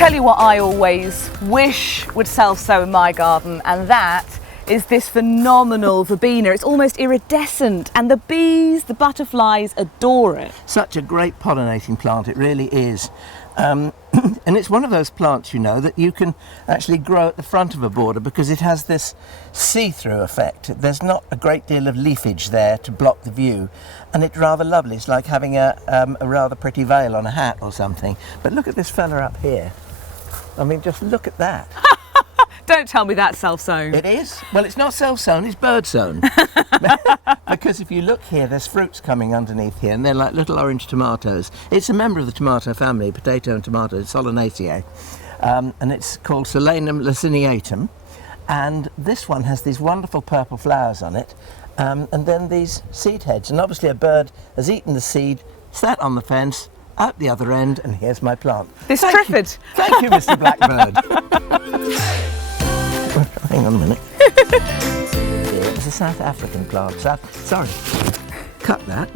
tell you what I always wish would self-sow in my garden, and that is this phenomenal verbena. It's almost iridescent, and the bees, the butterflies adore it. Such a great pollinating plant, it really is. And it's one of those plants, you know, that you can actually grow at the front of a border because it has this see-through effect. There's not a great deal of leafage there to block the view, and it's rather lovely. It's like having a rather pretty veil on a hat or something. But look at this fella up here. I mean, just look at that. Don't tell me that's self-sown. It is. Well, it's not self-sown, it's bird-sown. Because if you look here, there's fruits coming underneath here, and they're like little orange tomatoes. It's a member of the tomato family, potato and tomato, Solanaceae, and it's called Solanum laciniatum. And this one has these wonderful purple flowers on it, and then these seed heads. And obviously a bird has eaten the seed, sat on the fence, out the other end, and here's my plant. This Clifford. Thank you, Mr. Blackbird. Hang on a minute. It was a South African plant. Sorry. Cut that.